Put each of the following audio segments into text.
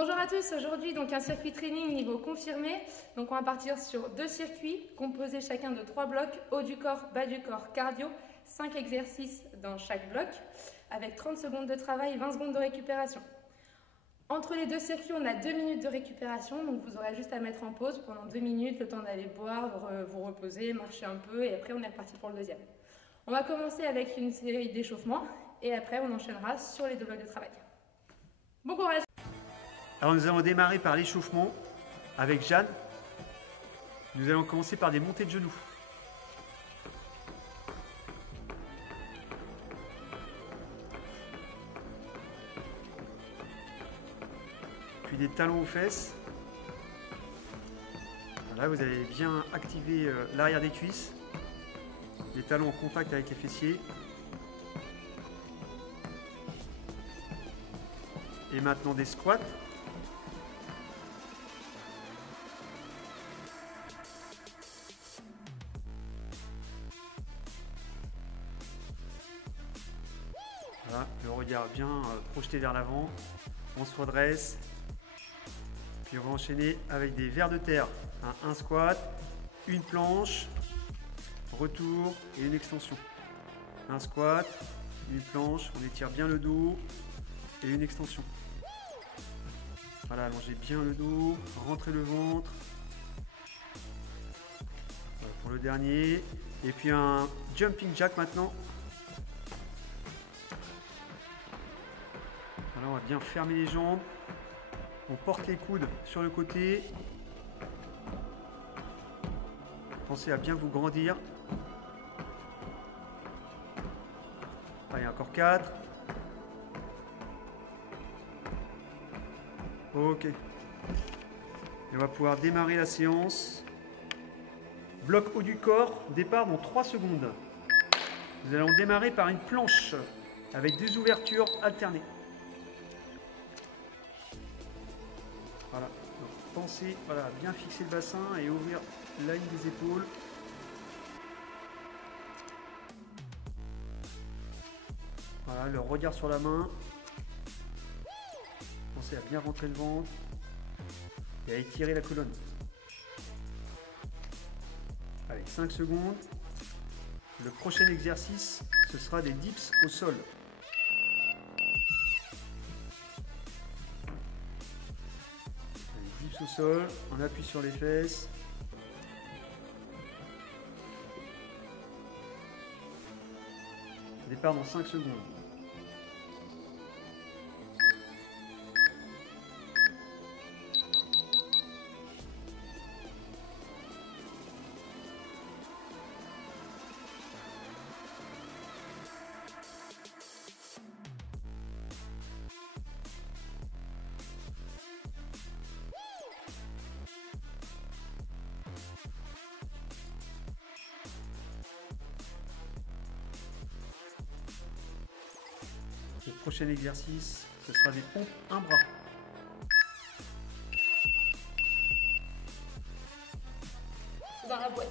Bonjour à tous, aujourd'hui donc un circuit training niveau confirmé. Donc on va partir sur 2 circuits composés chacun de 3 blocs, haut du corps, bas du corps, cardio, 5 exercices dans chaque bloc avec 30 secondes de travail et 20 secondes de récupération. Entre les 2 circuits, on a 2 minutes de récupération, donc vous aurez juste à mettre en pause pendant 2 minutes, le temps d'aller boire, vous reposer, marcher un peu et après on est reparti pour le deuxième. On va commencer avec une série d'échauffements et après on enchaînera sur les 2 blocs de travail. Bon courage! Alors nous allons démarrer par l'échauffement avec Jeanne. Nous allons commencer par des montées de genoux. Puis des talons aux fesses. Voilà, vous allez bien activer l'arrière des cuisses. Les talons en contact avec les fessiers. Et maintenant des squats. Voilà, le regard bien projeté vers l'avant. On se redresse. Puis on va enchaîner avec des vers de terre. Un squat, une planche, retour et une extension. Un squat, une planche, on étire bien le dos et une extension. Voilà, allongez bien le dos, rentrez le ventre. Voilà pour le dernier. Et puis un jumping jack maintenant. Voilà, on va bien fermer les jambes. On porte les coudes sur le côté. Pensez à bien vous grandir. Allez, encore 4. Ok. Et on va pouvoir démarrer la séance. Bloc haut du corps, départ dans 3 secondes. Nous allons démarrer par une planche avec 2 ouvertures alternées. Voilà, donc pensez à bien fixer le bassin et ouvrir la ligne des épaules. Voilà, le regard sur la main. Pensez à bien rentrer le ventre et à étirer la colonne. Allez, 5 secondes. Le prochain exercice, ce sera des dips au sol. Au sol, on appuie sur les fesses. Départ dans 5 secondes. Le prochain exercice, ce sera des pompes un bras. C'est dans la boîte.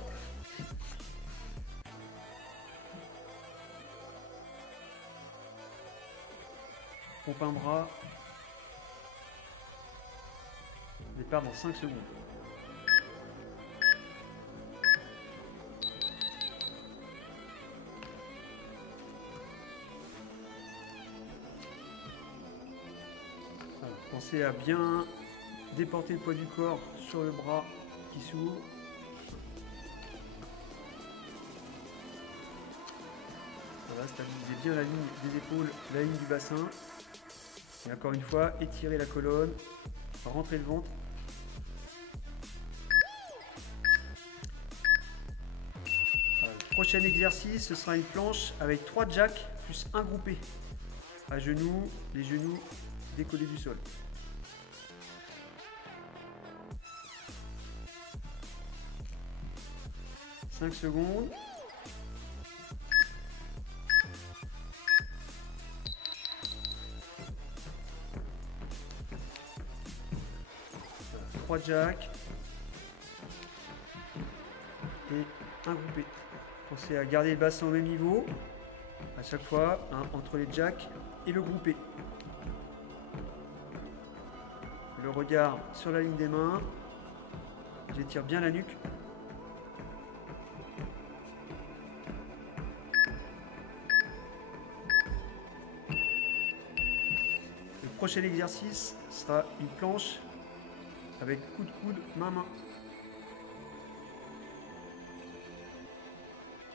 Pompe un bras. Départ dans 5 secondes. Pensez à bien déporter le poids du corps sur le bras qui s'ouvre. Voilà, stabilisez bien la ligne des épaules, la ligne du bassin. Et encore une fois, étirez la colonne, rentrez le ventre. Voilà, le prochain exercice, ce sera une planche avec 3 jacks plus un groupé. À genoux, les genoux décollés du sol. « 5 secondes. Voilà, 3 jacks. Et un groupé. Pensez à garder le bassin au même niveau. À chaque fois, entre les jacks et le groupé. regard sur la ligne des mains. J'étire bien la nuque. Le prochain exercice sera une planche avec coup de coude, main-main.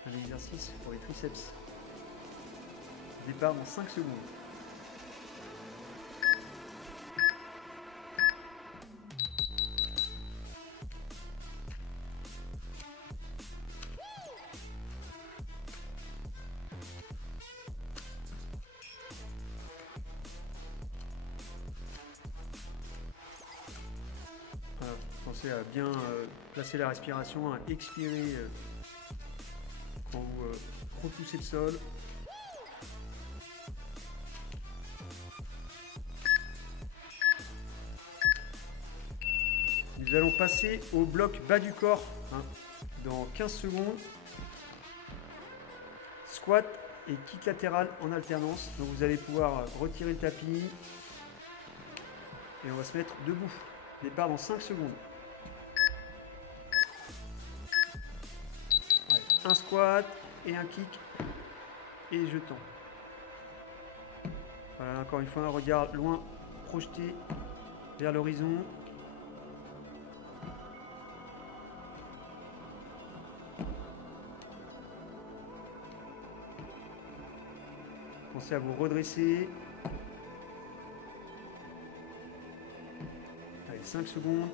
Un exercice pour les triceps. Départ dans 5 secondes. Voilà, pensez à bien placer la respiration, à expirer quand vous repoussez le sol. Nous allons passer au bloc bas du corps dans 15 secondes. Squat et kick latéral en alternance. Donc vous allez pouvoir retirer le tapis et on va se mettre debout. Départ dans 5 secondes. Ouais, un squat et un kick et jetant. Voilà, encore une fois, un regard loin projeté vers l'horizon. Pensez à vous redresser. Allez, 5 secondes.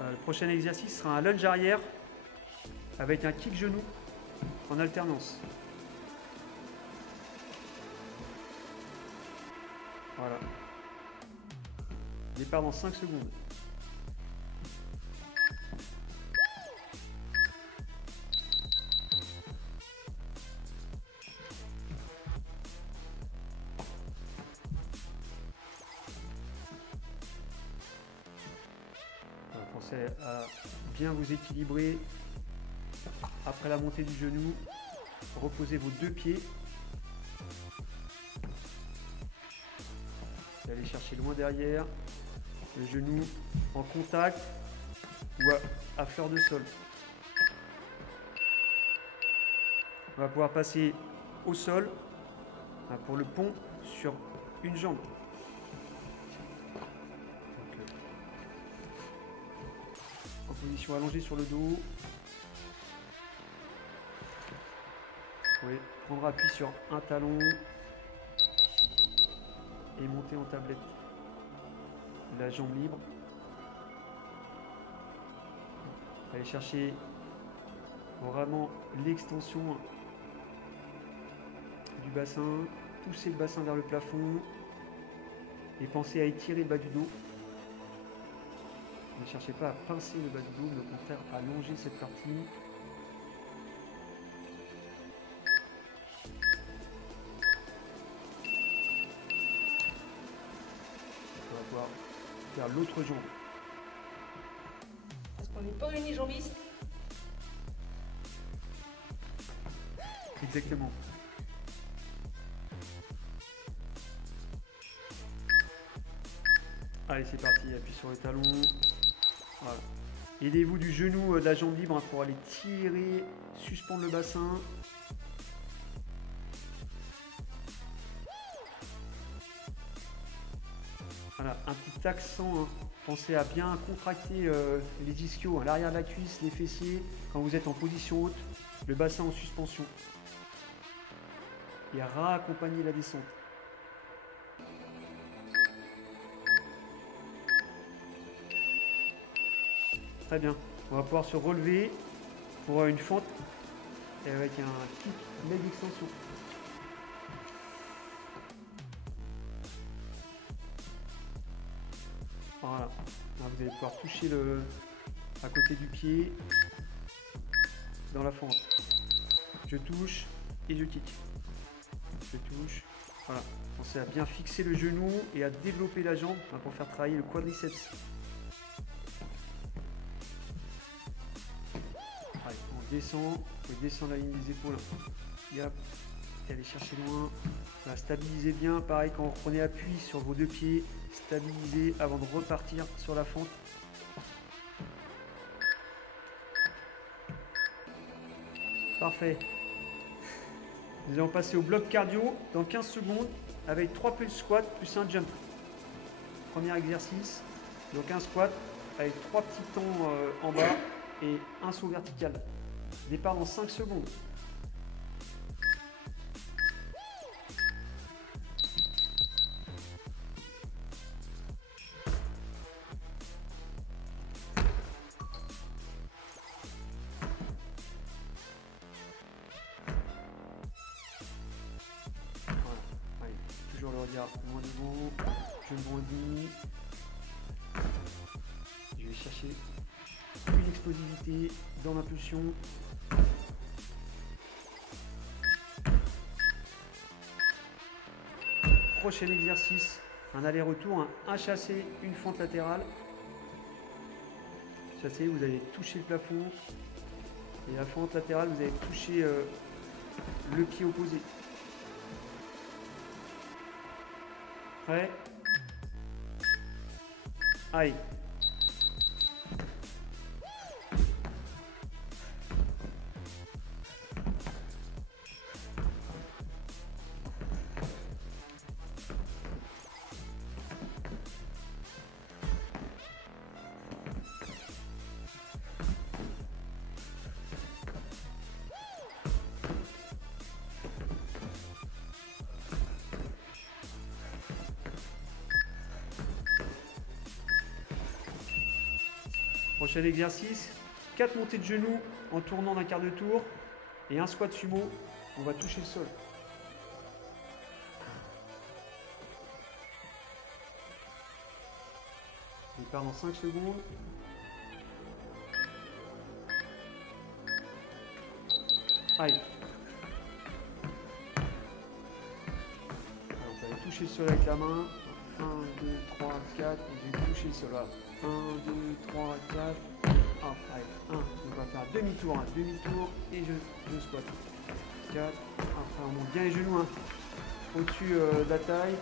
Le prochain exercice sera un lunge arrière avec un kick genou en alternance. Voilà. Départ dans 5 secondes. Pensez à bien vous équilibrer après la montée du genou. Reposez vos deux pieds. Vous allez chercher loin derrière. Le genou en contact ou à fleur de sol. On va pouvoir passer au sol pour le pont sur une jambe. Position allongée sur le dos. Vous pouvez prendre appui sur un talon et monter en tablette. La jambe libre. Allez chercher vraiment l'extension du bassin. Poussez le bassin vers le plafond et pensez à étirer le bas du dos. Ne cherchez pas à pincer le bas du dos, mais au contraire à allonger cette partie. On va pouvoir faire l'autre jambe. Parce qu'on n'est pas unijambiste. Exactement. Allez, c'est parti, appuie sur le talon. Voilà. Aidez-vous du genou de la jambe libre pour aller tirer, suspendre le bassin. Voilà, un petit accent. Pensez à bien contracter les ischios, l'arrière de la cuisse, les fessiers, quand vous êtes en position haute, le bassin en suspension. Et à raccompagner la descente. Très bien. On va pouvoir se relever pour une fente et avec un kick leg extension. Voilà. Là, vous allez pouvoir toucher à côté du pied dans la fente. Je touche et je kick. Je touche. Voilà. Pensez à bien fixer le genou et à développer la jambe pour faire travailler le quadriceps. Allez, on descend. Vous pouvez descendre la ligne des épaules. Yep. évitez d'aller chercher loin. Voilà, stabilisez bien, pareil quand vous reprenez appui sur vos deux pieds, stabilisez avant de repartir sur la fente. Parfait. Nous allons passer au bloc cardio dans 15 secondes avec 3 pulse squats plus un jump. Premier exercice, donc un squat avec 3 petits temps en bas et un saut vertical. Départ dans 5 secondes. Toujours le regard moins devant, je grandis, je vais chercher une explosivité dans l'impulsion. Prochain exercice, un aller-retour, un chassé, une fente latérale. Chassé, vous allez toucher le plafond et la fente latérale, vous allez toucher le pied opposé. Prêt? Aïe. Prochain exercice, 4 montées de genoux en tournant d'un quart de tour et un squat sumo, on va toucher le sol. Départ dans 5 secondes. Aïe. Alors, vous allez toucher le sol avec la main. 1, 2, 3, 4, vous allez toucher le sol là. 1, 2, 3, 4, hop, allez, 1, on va faire demi-tour, hein, demi-tour et je squat. 4, après on monte bien les genoux, hein, au-dessus de la taille.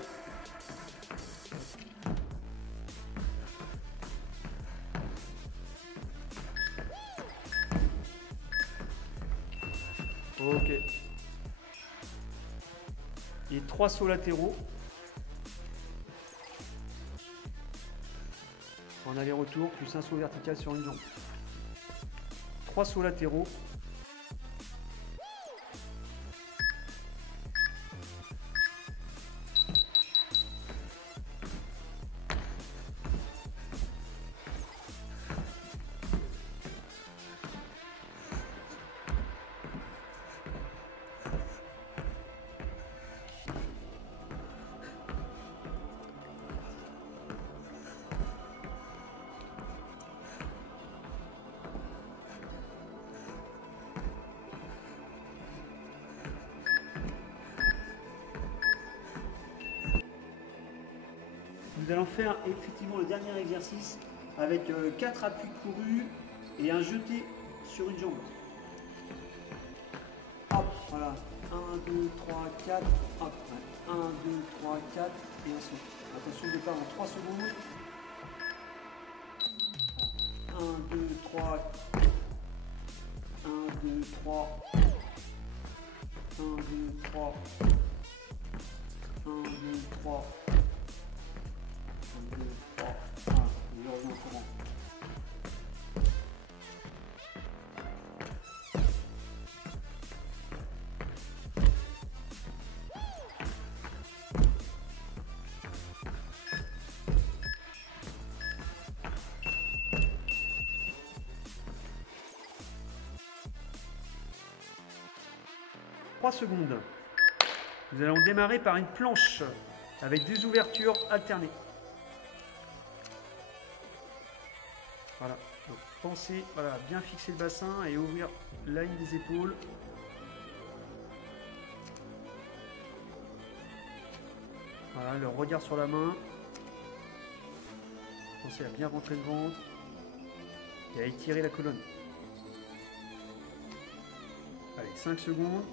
Ok. Et 3 sauts latéraux. En aller-retour, plus un saut vertical sur une jambe. 3 sauts latéraux. Nous allons faire effectivement le dernier exercice avec 4 appuis courus et un jeté sur une jambe. Hop, voilà. 1, 2, 3, 4. Hop, 1, 2, 3, 4 et un saut. Attention, départ en 3 secondes. 1, 2, 3. 1, 2, 3. 1, 2, 3. 1, 2, 3. 1, 2, 3, 1, je reviens au courant. Secondes. Nous allons démarrer par une planche avec des ouvertures alternées. Voilà, donc pensez à bien fixer le bassin et ouvrir la ligne des épaules. Voilà, le regard sur la main. Pensez à bien rentrer le ventre et à étirer la colonne. Allez, 5 secondes.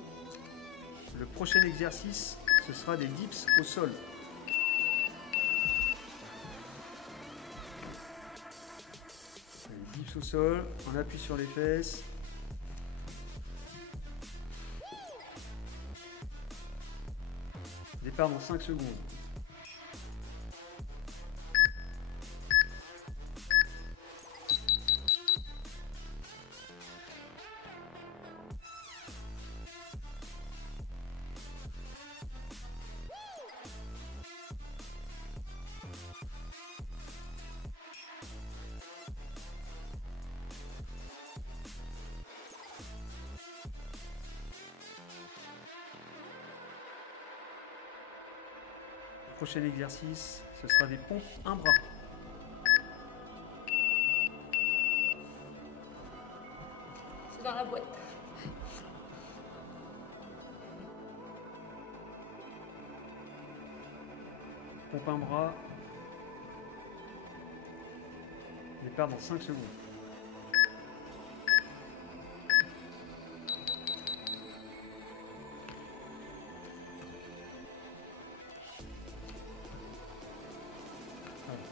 Le prochain exercice, ce sera des dips au sol. Les dips au sol, on appuie sur les fesses. Départ dans 5 secondes. Prochain exercice, ce sera des pompes un bras. C'est dans la boîte. Pompe un bras. Départ dans 5 secondes.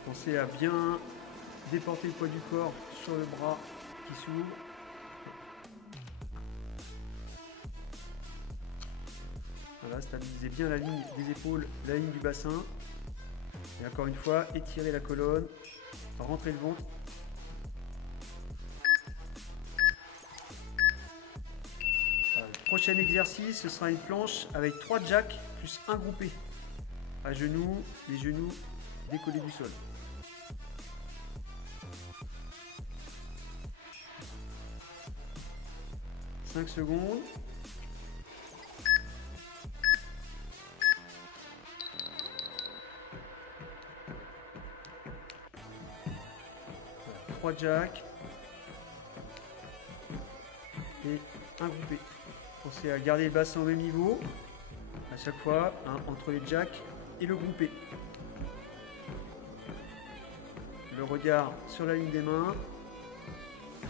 Pensez à bien déporter le poids du corps sur le bras qui s'ouvre. Voilà, stabilisez bien la ligne des épaules, la ligne du bassin. Et encore une fois, étirez la colonne, rentrez le ventre. Voilà, le prochain exercice, ce sera une planche avec 3 jacks plus un groupé. À genoux, les genoux décollés du sol. 5 secondes. Voilà, 3 jacks et un groupé. Pensez à garder le bassin au même niveau à chaque fois, hein, entre les jacks et le groupé. Le regard sur la ligne des mains.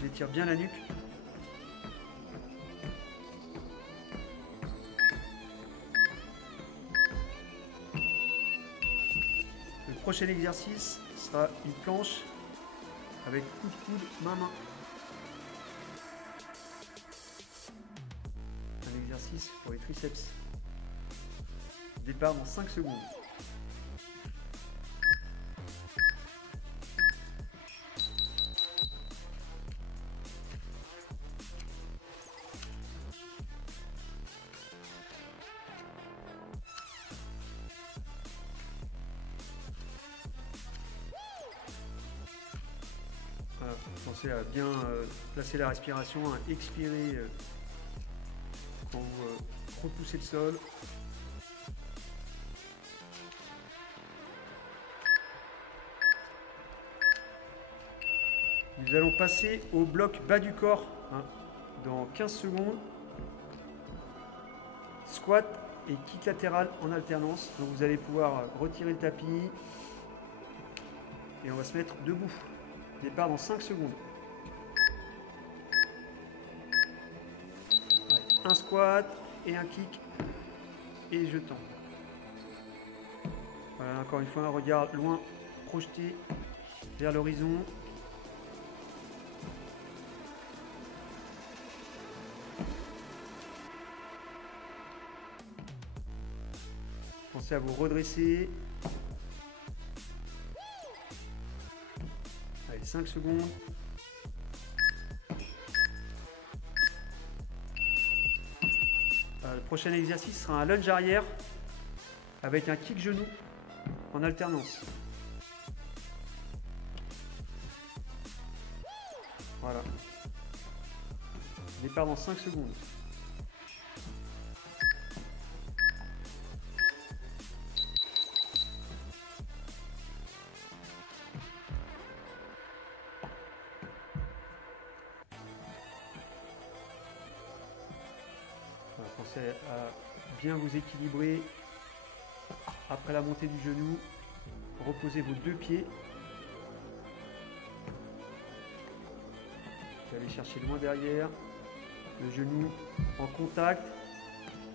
J'étire bien la nuque. Le prochain exercice sera une planche avec coup de coude main-main. Un exercice pour les triceps. Départ dans 5 secondes. Voilà, pensez à bien placer la respiration, à expirer quand vous repoussez le sol. Nous allons passer au bloc bas du corps, hein, dans 15 secondes. Squat et kick latéral en alternance. Donc vous allez pouvoir retirer le tapis et on va se mettre debout. Départ dans 5 secondes. Allez, un squat et un kick et jetant. Voilà, encore une fois, un regard loin projeté vers l'horizon. Pensez à vous redresser. Allez, 5 secondes. Le prochain exercice sera un lunge arrière avec un kick genou en alternance. Voilà. Départ dans 5 secondes. Pensez à bien vous équilibrer après la montée du genou. Reposez vos deux pieds. Vous allez chercher loin derrière. Le genou en contact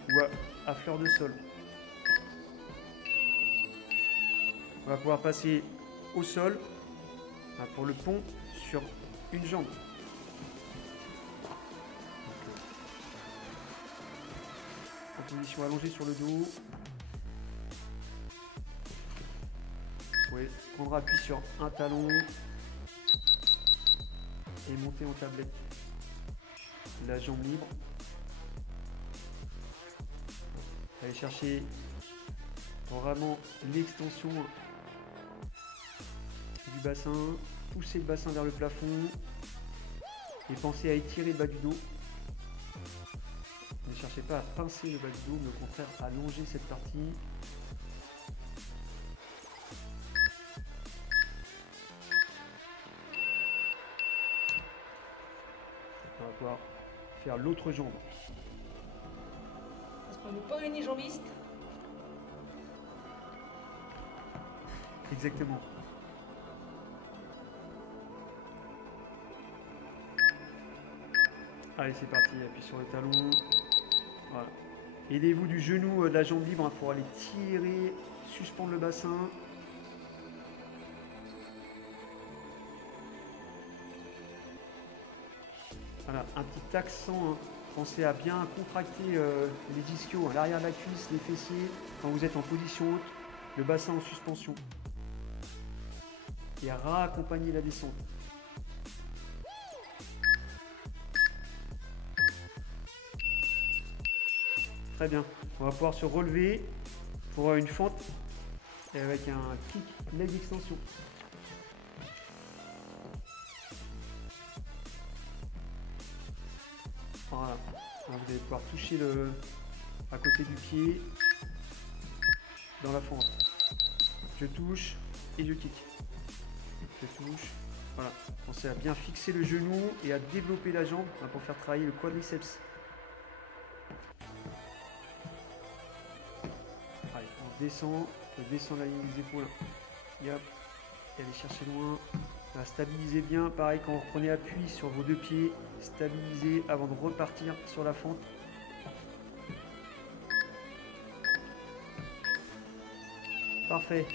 ou à fleur de sol. On va pouvoir passer au sol pour le pont sur une jambe. En position allongée sur le dos. Vous pouvez prendre appui sur un talon et monter en tablette. La jambe libre. Allez chercher vraiment l'extension du bassin, pousser le bassin vers le plafond et pensez à étirer le bas du dos. Ne cherchez pas à pincer le bas du dos, mais au contraire à allonger cette partie. On va pouvoir faire l'autre jambe. Parce qu'on n'est pas unijambiste. Exactement. Allez, c'est parti, appuie sur le talon. Voilà. Aidez-vous du genou de la jambe libre pour aller tirer, suspendre le bassin. Voilà, un petit accent. Pensez à bien contracter les ischios à l'arrière de la cuisse, les fessiers, quand vous êtes en position haute, le bassin en suspension. Et à raccompagner la descente. Très bien. On va pouvoir se relever pour une fente et avec un kick leg extension. Voilà. Là, vous allez pouvoir toucher à côté du pied dans la fente. Je touche et je kick. Je touche. Voilà. Pensez à bien fixer le genou et à développer la jambe pour faire travailler le quadriceps. Allez, on descend la ligne des épaules. Yep. Et allez chercher loin. Là, stabilisez bien. Pareil, quand vous reprenez appui sur vos deux pieds, stabilisez avant de repartir sur la fente. Parfait.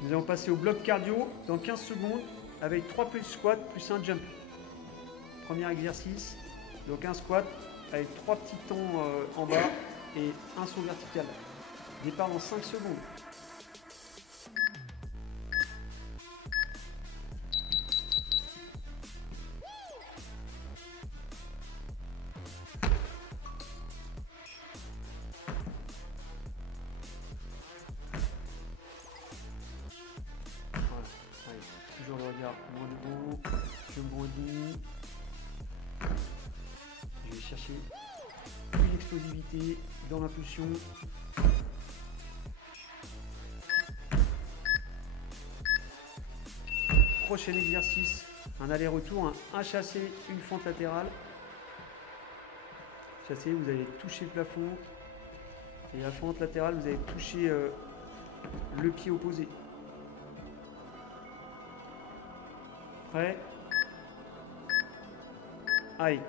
Nous allons passer au bloc cardio dans 15 secondes avec 3 plus squats plus un jump. Premier exercice, donc un squat avec 3 petits temps en bas et un saut vertical. Départ dans 5 secondes. Toujours le regard moins de haut, je grandis. Je vais chercher une explosivité dans l'impulsion. Prochain exercice, un aller-retour, un chassé, une fente latérale. Chassé, vous allez toucher le plafond. Et la fente latérale, vous allez toucher le pied opposé. Prêt? Aïe.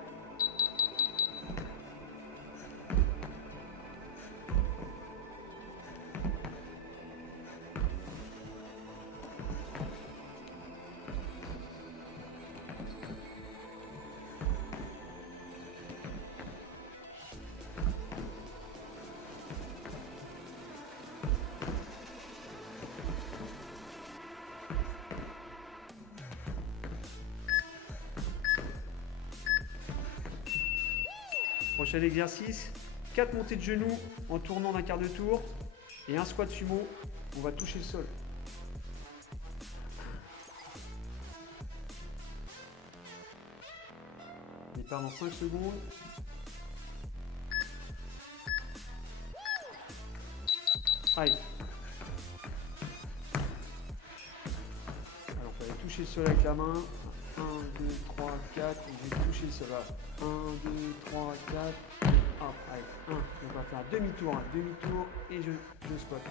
Prochain exercice, 4 montées de genoux en tournant d'un quart de tour et un squat sumo, on va toucher le sol. Départ dans 5 secondes. Allez. Alors, on va toucher le sol avec la main. 1, 2, 3, 4, je vais toucher le sol. 1, 2, 3, 4, hop, allez, 1, on va faire un demi-tour et je squat.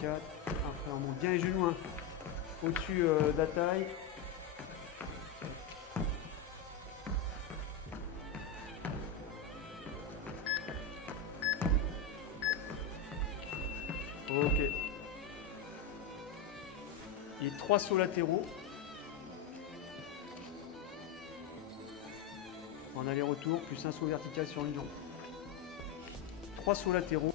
4, après on monte bien les genoux au-dessus de la taille. et 3 sauts latéraux. En aller-retour, plus un saut vertical sur une jambe. 3 sauts latéraux.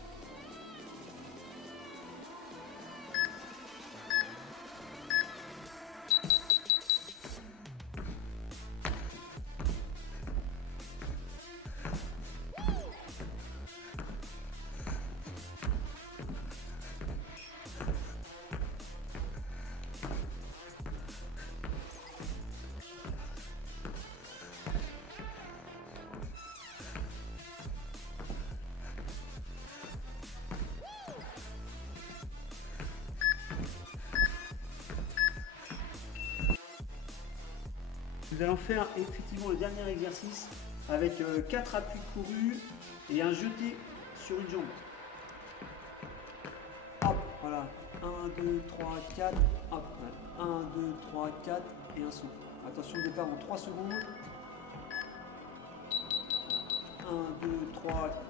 Nous allons faire effectivement le dernier exercice avec 4 appuis courus et un jeté sur une jambe. Hop, voilà. 1, 2, 3, 4. Hop, voilà. 1, 2, 3, 4 et un saut. Attention, départ en 3 secondes. 1, 2, 3.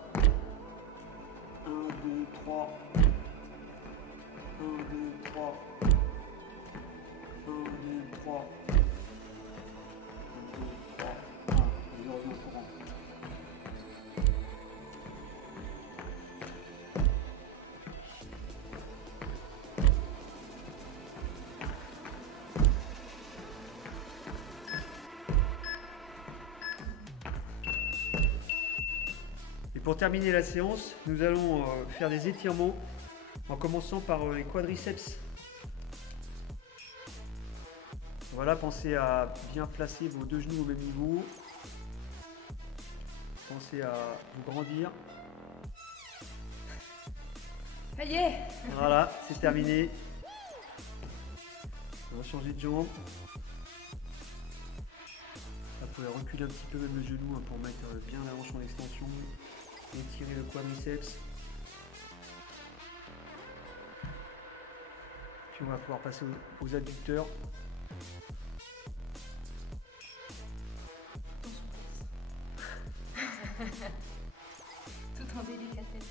1, 2, 3. 1, 2, 3. 1, 2, 3. Et pour terminer la séance, nous allons faire des étirements en commençant par les quadriceps. Voilà, pensez à bien placer vos deux genoux au même niveau. Pensez à vous grandir. Ça y est. Voilà, c'est terminé. On va changer de jambe. Là, vous pouvez reculer un petit peu même le genou hein, pour mettre bien la hanche en extension. Étirer le quadriceps. Puis on va pouvoir passer aux adducteurs. Tout en délicatesse.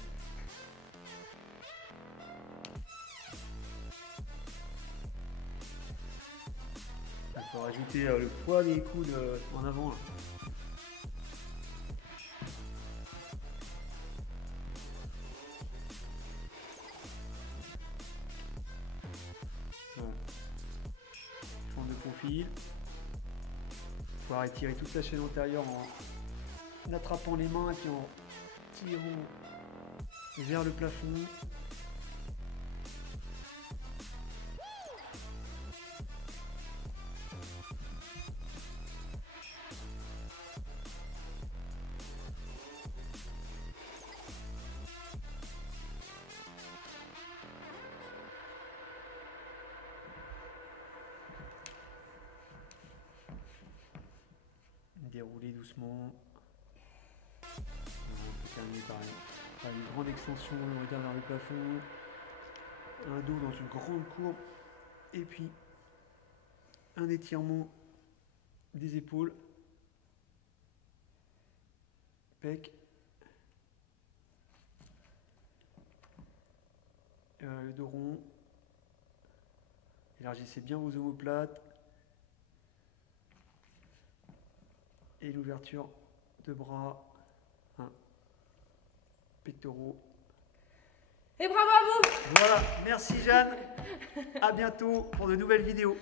Il faut rajouter le poids des coudes en avant. Là. Voilà. Forme de profil. Pouvoir étirer toute la chaîne antérieure en attrapant les mains et puis en tirant vers le plafond. Dérouler doucement. On peut terminer par une grande extension, le regard vers le plafond. Un dos dans une grande courbe. Et puis un étirement des épaules. Pec. Le dos rond. Élargissez bien vos omoplates. Et l'ouverture de bras, pectoraux. Et bravo à vous! Voilà, merci Jeanne, à bientôt pour de nouvelles vidéos.